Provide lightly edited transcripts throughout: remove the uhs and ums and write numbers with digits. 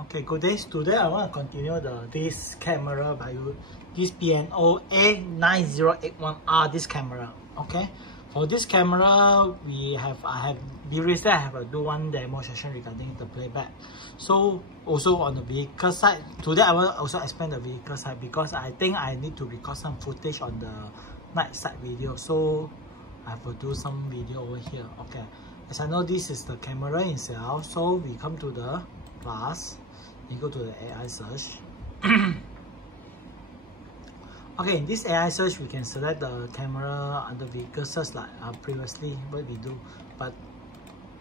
Okay, good days. Today I want to continue this camera by this PNO-A9081R this camera. Okay, for this camera I have do one demo session regarding the playback. So also on the vehicle side, today I will also explain the vehicle side because I think I need to record some footage on the night side video. So I will do some video over here. Okay, as I know this is the camera itself, so we come to the plus. You go to the AI search. Okay, in this AI search, we can select the camera under vehicle search like previously what we do. But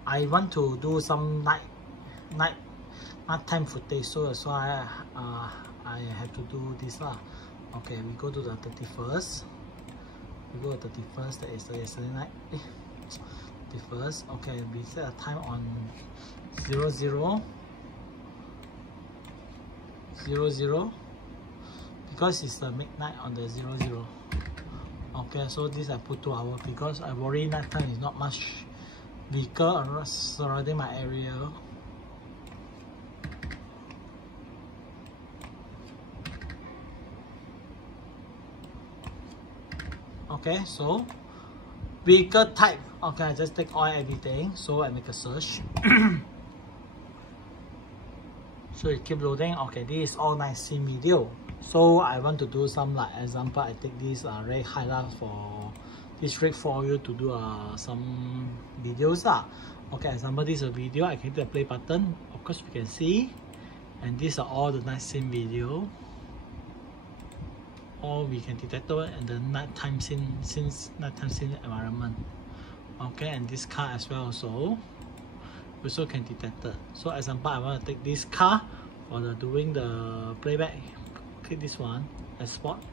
I want to do some nighttime footage, so that's why I have to do this lah. Okay, we go to the 31st. We go to 31st. That is the yesterday night. 31st. Okay, we set a time on 00. Because it's the midnight on the 00. Okay, so this I put 2 hours because I worry night time is not much vehicle surrounding my area. Okay, so vehicle type. Okay, I just take all everything. So I make a search. So it keep loading. Okay, this is all nice scene video. So I want to do some like example. I take this red highlight for this rig for you to do some videos lah. Okay, example this is a video. I can hit the play button. Of course we can see, and these are all the night scene video. All we can detect and the nighttime scene environment. Okay, and this car as well also can detect it. So example, I want to take this car for doing the playback. Click this one, export.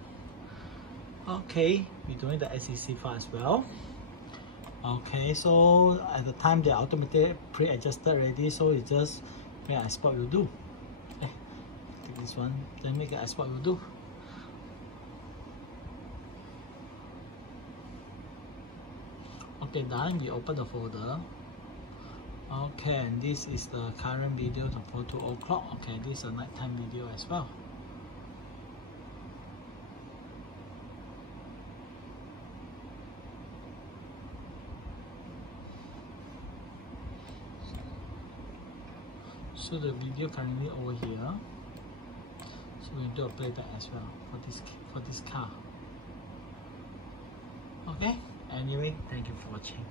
Okay, we're doing the SEC file as well. Okay, so at the time they automatically pre-adjusted already, so it's just make export will do. Okay, take this one, then make an export will do. Okay, done. We open the folder. Okay, and this is the current video for 2 o'clock. Okay, this is a nighttime video as well. So the video currently over here. So we do a playback as well for this car. Okay. Anyway, thank you for watching.